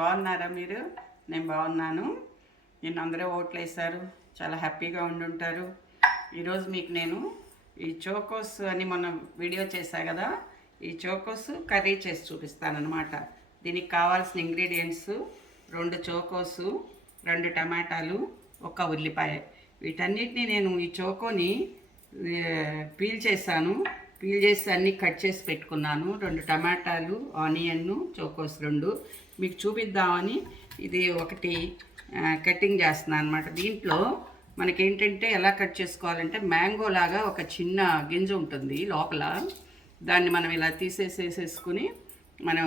బాగున్నారా మీరు? నేను బాగున్నాను. నేను అందరూ ఓట్లు వేశారు, చాలా హ్యాపీగా ఉండుంటారు. ఈరోజు మీకు నేను ఈ చోకోస్ అని మొన్న వీడియో చేశా కదా, ఈ చోకోస్ కర్రీ చేసి చూపిస్తానన్నమాట. దీనికి కావాల్సిన ఇంగ్రీడియంట్స్ 2 చోకోసు, 2 టమాటాలు, 1 ఉల్లిపాయ. వీటన్నిటిని నేను ఈ చోకోని పీల్ చేశాను. పీల్ చేసి అన్నీ కట్ చేసి పెట్టుకున్నాను. 2 టమాటాలు, ఆనియన్ను, చోకోస్ 2 మీకు చూపిద్దామని ఇది ఒకటి కటింగ్ చేస్తున్నాను అనమాట. దీంట్లో మనకేంటంటే ఎలా కట్ చేసుకోవాలంటే మ్యాంగో లాగా ఒక చిన్న గింజ ఉంటుంది లోపల. దాన్ని మనం ఇలా తీసేసేసుకుని మనం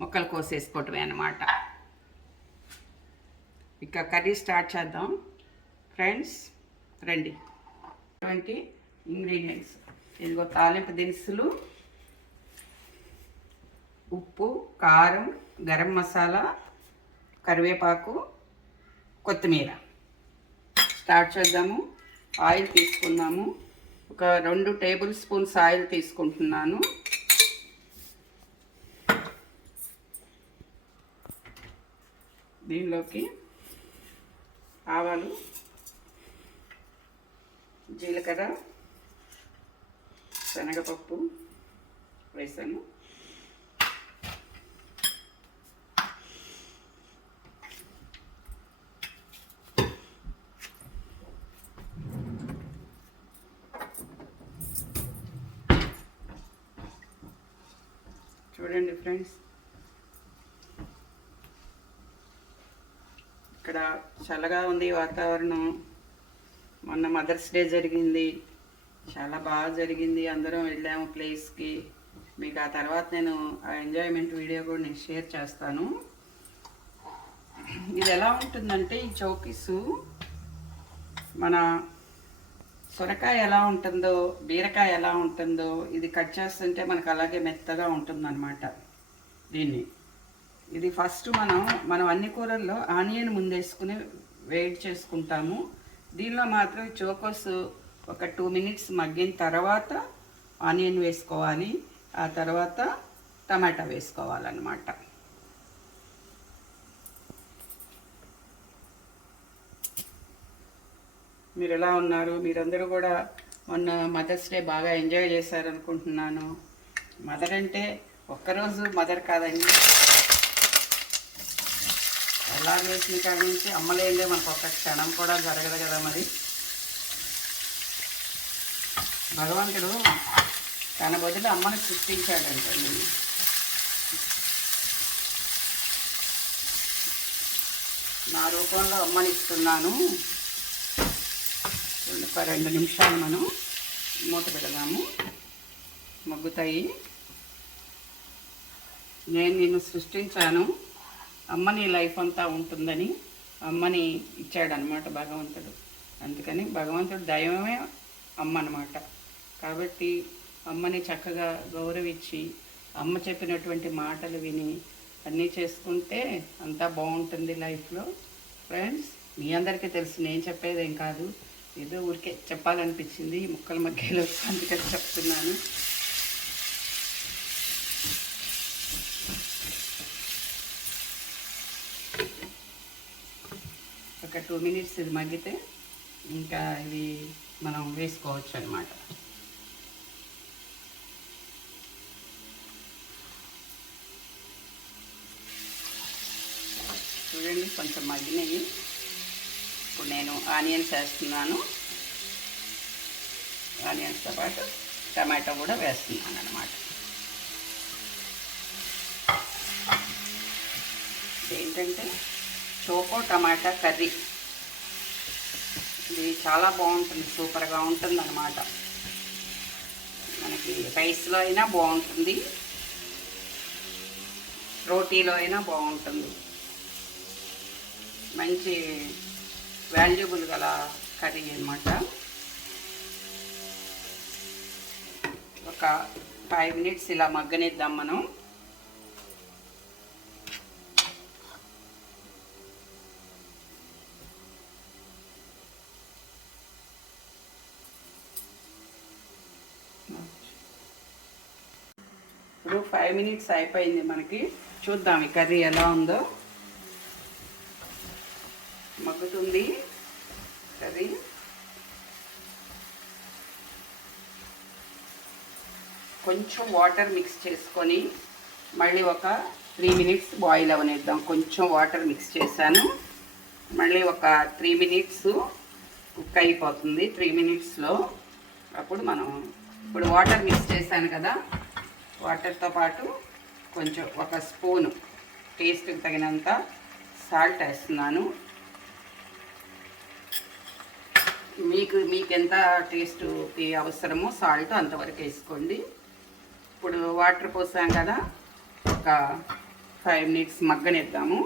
ముక్కలు కోసేసుకోవటమే అన్నమాట. ఇక కర్రీ స్టార్ట్ చేద్దాం ఫ్రెండ్స్, రండి. ఇంగ్రీడియంట్స్ ఇదిగో తాలింపు దినుసులు, ఉప్పు, కారం, గరం మసాలా, కరివేపాకు, కొత్తిమీర. స్టార్ట్ చేద్దాము. ఆయిల్ తీసుకుందాము. ఒక 2 టేబుల్ స్పూన్స్ ఆయిల్ తీసుకుంటున్నాను. దీనిలోకి ఆవాలు, జీలకర్ర, శనగపప్పు వేసాను. చూడండి ఫ్రెండ్స్, ఇక్కడ చల్లగా ఉంది వాతావరణం. మొన్న మదర్స్ డే జరిగింది, చాలా బాగా జరిగింది. అందరం వెళ్ళాము ప్లేస్కి. మీకు ఆ తర్వాత నేను ఆ ఎంజాయ్మెంట్ వీడియో కూడా నేను షేర్ చేస్తాను. ఇది ఎలా ఉంటుందంటే ఈ చౌకీసు మన సొరకాయ ఎలా ఉంటుందో, బీరకాయ ఎలా ఉంటుందో ఇది కట్ చేస్తుంటే మనకు అలాగే మెత్తగా ఉంటుందన్నమాట. ఇది ఫస్ట్ మనం అన్ని కూరల్లో ఆనియన్ ముందేసుకుని వేడి చేసుకుంటాము. దీనిలో మాత్రం చోకోస్ ఒక 2 మినిట్స్ మగ్గిన తర్వాత ఆనియన్ వేసుకోవాలి, ఆ తర్వాత టమాటా వేసుకోవాలన్నమాట. మీరు ఎలా ఉన్నారు? మీరందరూ కూడా మొన్న మదర్స్ డే బాగా ఎంజాయ్ చేశారనుకుంటున్నాను. మదర్ అంటే ఒక్కరోజు మదర్ కాదండి, ఎలా వేసిన కాడి నుంచి అమ్మలేదే మనకు ఒక్క క్షణం కూడా జరగదు కదా. మరి భగవంతుడు తన బదులు అమ్మని సృష్టించాడంటండి. నా రూపంలో అమ్మని ఇస్తున్నాను. ఒక 2 నిమిషాలు మనం మూత పెడదాము, మగ్గుతాయి. నేను నిన్ను సృష్టించాను, అమ్మని లైఫ్ అంతా ఉంటుందని అమ్మని ఇచ్చాడనమాట భగవంతుడు. అందుకని భగవంతుడు దైవమే అమ్మ అన్నమాట. కాబట్టి అమ్మని చక్కగా గౌరవించి అమ్మ చెప్పినటువంటి మాటలు విని అన్నీ చేసుకుంటే అంతా బాగుంటుంది లైఫ్లో. ఫ్రెండ్స్, మీ అందరికీ తెలుసు, నేను చెప్పేదేం కాదు, ఏదో ఊరికే చెప్పాలనిపించింది ముక్కల మధ్యలో, అందుకని చెప్తున్నాను. ఒక 2 మినిట్స్ ఇది మగ్గితే ఇంకా ఇవి మనం వేసుకోవచ్చు అన్నమాట. చూడండి, కొంచెం మగ్గినవి. ఇప్పుడు నేను ఆనియన్స్ వేస్తున్నాను. ఆనియన్స్తో పాటు టమాటో కూడా వేస్తున్నాను అన్నమాట. ఏంటంటే చోకో టమాటా కర్రీ, ఇది చాలా బాగుంటుంది, సూపర్గా ఉంటుంది అన్నమాట. మనకి రైస్లో అయినా బాగుంటుంది, రోటీలో అయినా బాగుంటుంది. మంచి వాల్యుబుల్ గల కర్రీ అన్నమాట. ఒక 5 మినిట్స్ ఇలా మగ్గనిద్దాం మనం. ఇప్పుడు 5 మినిట్స్ అయిపోయింది మనకి. చూద్దాం ఈ కర్రీ ఎలా ఉందో. ఉడుకుతుంది అది. కొంచెం వాటర్ మిక్స్ చేసుకొని మళ్ళీ ఒక 3 మినిట్స్ బాయిల్ అవనిద్దాం. కొంచెం వాటర్ మిక్స్ చేశాను, మళ్ళీ ఒక 3 మినిట్స్ కుక్ అయిపోతుంది. 3 మినిట్స్లో అప్పుడు మనం ఇప్పుడు వాటర్ మిక్స్ చేశాను కదా, వాటర్తో పాటు కొంచెం ఒక స్పూను టేస్ట్కి తగినంత సాల్ట్ వేస్తున్నాను. మీకు ఎంత టేస్ట్కి అవసరమో సాల్ట్ అంతవరకు వేసుకోండి. ఇప్పుడు వాటర్ పోసాం కదా, ఒక 5 మినిట్స్ మగ్గనిద్దాము.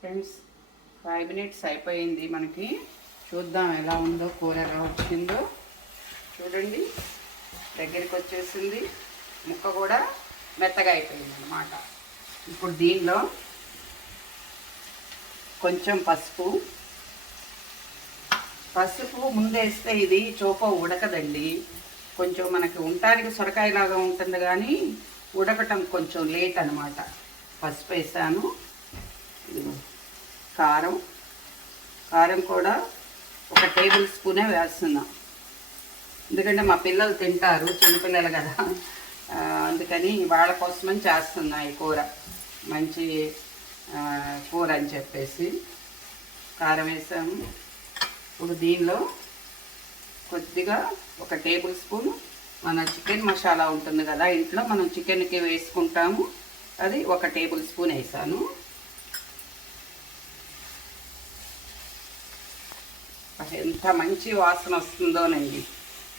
ఫ్రెండ్స్ 5 మినిట్స్ అయిపోయింది. మనకి చూద్దాం ఎలా ఉందో, కూర ఎలా వచ్చిందో. చూడండి, దగ్గరికి వచ్చేసింది, ముక్క కూడా మెత్తగా అయిపోయింది అన్నమాట. ఇప్పుడు దీనిలో కొంచెం పసుపు ముందేస్తే ఇది చోప ఉడకదండి. కొంచెం మనకి ఉండటానికి సొరకాయలాగా ఉంటుంది కానీ ఉడకటం కొంచెం లేట్ అనమాట. పసుపు వేసాను. కారం కూడా ఒక టేబుల్ స్పూనే వేస్తున్నా, ఎందుకంటే మా పిల్లలు తింటారు, చిన్నపిల్లలు కదా, అందుకని వాళ్ళ కోసమని చేస్తున్నా ఈ కూర. మంచి కూర అని చెప్పేసి కారం వేసాము. ఇప్పుడు దీనిలో కొద్దిగా ఒక టేబుల్ స్పూన్ మన చికెన్ మసాలా ఉంటుంది కదా, ఇంట్లో మనం చికెన్కి వేసుకుంటాము, అది ఒక టేబుల్ స్పూన్ వేసాను. ఎంత మంచి వాసన వస్తుందోనండి,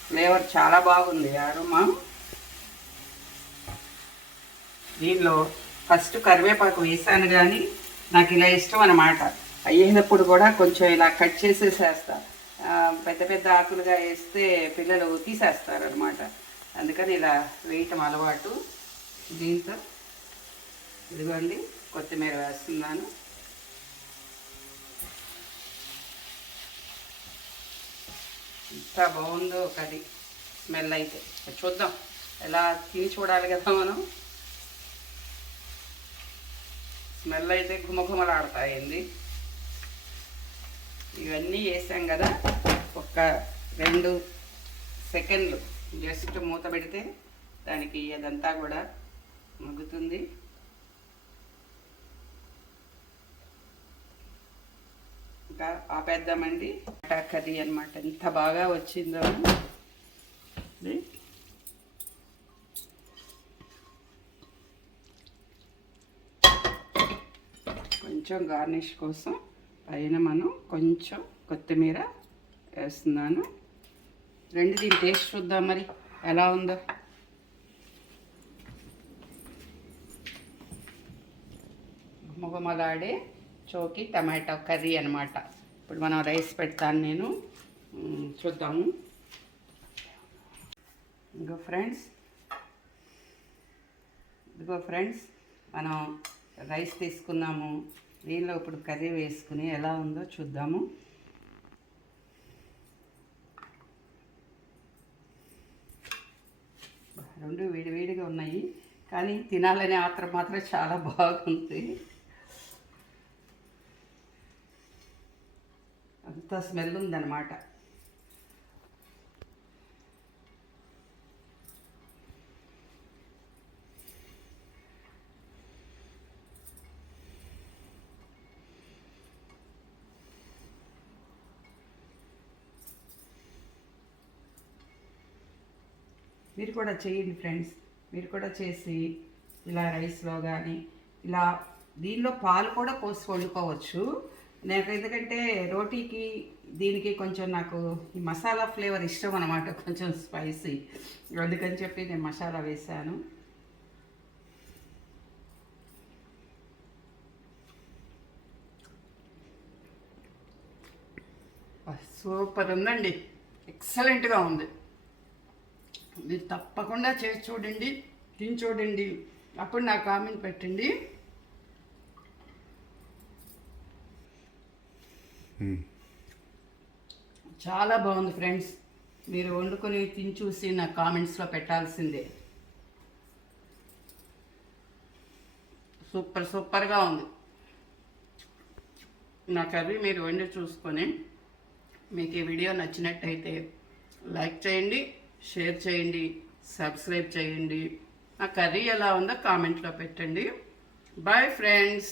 ఫ్లేవర్ చాలా బాగుంది అరోమా. దీనిలో ఫస్ట్ కరివేపాకు వేసాను కానీ నాకు ఇలా ఇష్టం అన్నమాట. అయ్యేటప్పుడు కూడా కొంచెం ఇలా కట్ చేసేసేస్తా. పెద్ద పెద్ద ఆకులుగా వేస్తే పిల్లలు తీసేస్తారనమాట, అందుకని ఇలా వేయటం అలవాటు. దీంతో ఇదిగోండి కొత్తిమీర వేస్తున్నాను. ఎంత బాగుందో కర్రీ, స్మెల్ అయితే చూద్దాం, ఎలా తిని చూడాలి కదా మనం. స్మెల్ అయితే గుమగుమలాడతాయండి. ఇవన్నీ వేసాం కదా, ఒక 2 సెకండ్లు జస్ట్ మూత పెడితే దానికి అదంతా కూడా మగ్గుతుంది. ఇంకా ఆపేద్దామండి. కర్రీ అనమాట, ఎంత బాగా వచ్చిందో. కొంచెం గార్నిష్ కోసం పైన మనం కొంచెం కొత్తిమీర వేస్తున్నాను. దీని టేస్ట్ చూద్దాం మరి ఎలా ఉందో. గుమగుమలాడే చోకి టమాటో కర్రీ అనమాట. ఇప్పుడు మనం రైస్ పెడతాను నేను, చూద్దాము. ఇదిగో ఫ్రెండ్స్ మనం రైస్ తీసుకున్నాము. దీనిలో ఇప్పుడు కర్రీ వేసుకుని ఎలా ఉందో చూద్దాము. రెండు వేడివేడిగా ఉన్నాయి, కానీ తినాలనే ఆత్రం మాత్రం చాలా బాగుంది. అంత స్మెల్ ఉందన్నమాట. మీరు కూడా చేయండి ఫ్రెండ్స్, మీరు కూడా చేసి ఇలా రైస్లో కానీ ఇలా దీనిలో పాలు కూడా పోసి వండుకోవచ్చు. నాకు ఎందుకంటే రోటీకి దీనికి కొంచెం నాకు ఈ మసాలా ఫ్లేవర్ ఇష్టం అన్నమాట, కొంచెం స్పైసీ, అందుకని చెప్పి నేను మసాలా వేసాను. సూపర్ ఉందండి, ఎక్సలెంట్గా ఉంది. మీరు తప్పకుండా చేసి చూడండి, తిని చూడండి, అప్పుడు నాకు కామెంట్ పెట్టండి. చాలా బాగుంది ఫ్రెండ్స్. మీరు వండుకొని తిని చూసి నా కామెంట్స్లో పెట్టాల్సిందే. సూపర్గా ఉంది నా కర్రీ. మీరు వండి చూసుకొని మీకు ఈ వీడియో నచ్చినట్టయితే లైక్ చేయండి, షేర్ చేయండి, సబ్స్క్రైబ్ చేయండి. ఆ కర్రీ ఎలా ఉందో కామెంట్లో పెట్టండి. Bye friends.